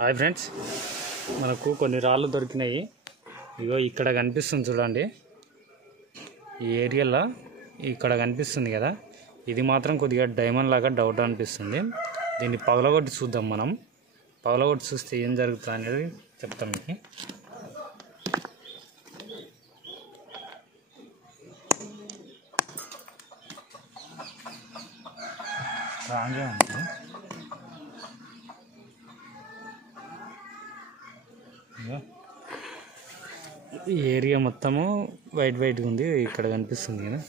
Hi friends, మనకు కొన్ని రాళ్ళు దొరికినాయి. ఇగో ఇక్కడ కనిపిస్తుంది చూడండి. ఈ ఏరియాలో ఇక్కడ కనిపిస్తుంది కదా, ఇది మాత్రం కొద్దిగా డైమండ్ లాగా డౌట్ అనిపిస్తుంది. దీన్ని పగలగొట్టి చూద్దాం. మనం పగలగొట్టి చూస్తే ఏం జరుగుతుంది అనేది చెప్తాం మీకు. స్ట్రాంగ్గా ఉంది. ఈ ఏరియా మొత్తము వైట్గా ఉంది. ఇక్కడ కనిపిస్తుంది కదా,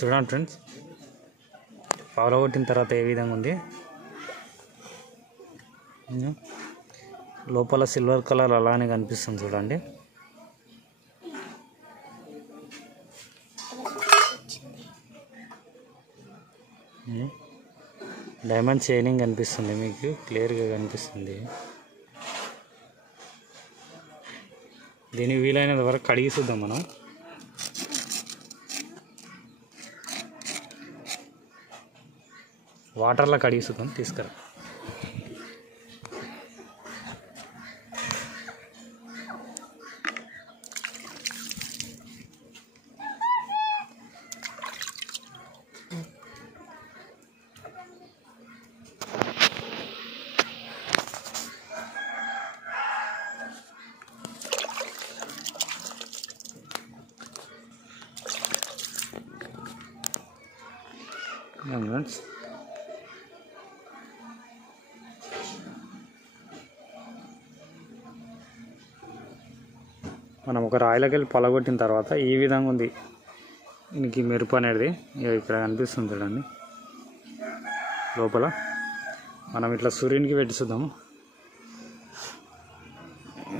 చూడండి ఫ్రెండ్స్. పగలగొట్టిన తర్వాత ఏ విధంగా ఉంది. లోపల సిల్వర్ కలర్ అలానే కనిపిస్తుంది చూడండి. డైమండ్ షైనింగ్ కనిపిస్తుంది, మీకు క్లియర్గా కనిపిస్తుంది. దీన్ని వీలైనంత వరకు కడిగి చూద్దాం మనం. వాటర్లో కడిగి చూద్దాం. తీసుకురా. ఫ్రెండ్స్, మనం ఒక రాయిలోకి వెళ్ళి పలగొట్టిన తర్వాత ఈ విధంగా ఉంది దీనికి మెరుపు అనేది. ఇక్కడ కనిపిస్తుంది చూడండి. లోపల మనం ఇట్లా సూర్యునికి పెట్టి చూద్దాము.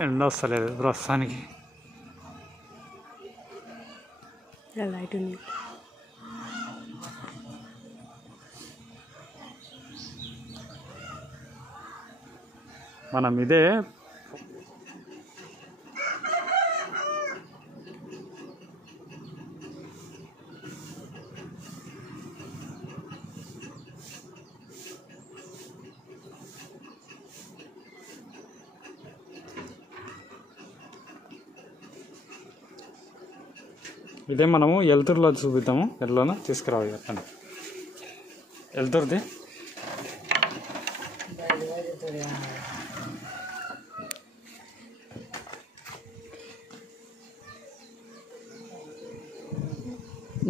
ఎండ వస్తలేదు ప్రస్తుతానికి. లైట్ ఉంది. మనం ఇదే మనము వెలుతురులో చూపిద్దాము. ఎట్లనో తీసుకురావాలి. చెప్పండి. వెలుతురుది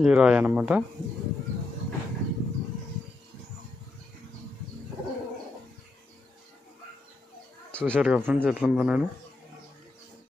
ఈ రాయి అన్నమాట. చూశారు కదా ఫ్రెండ్స్ ఎట్లుందనేది.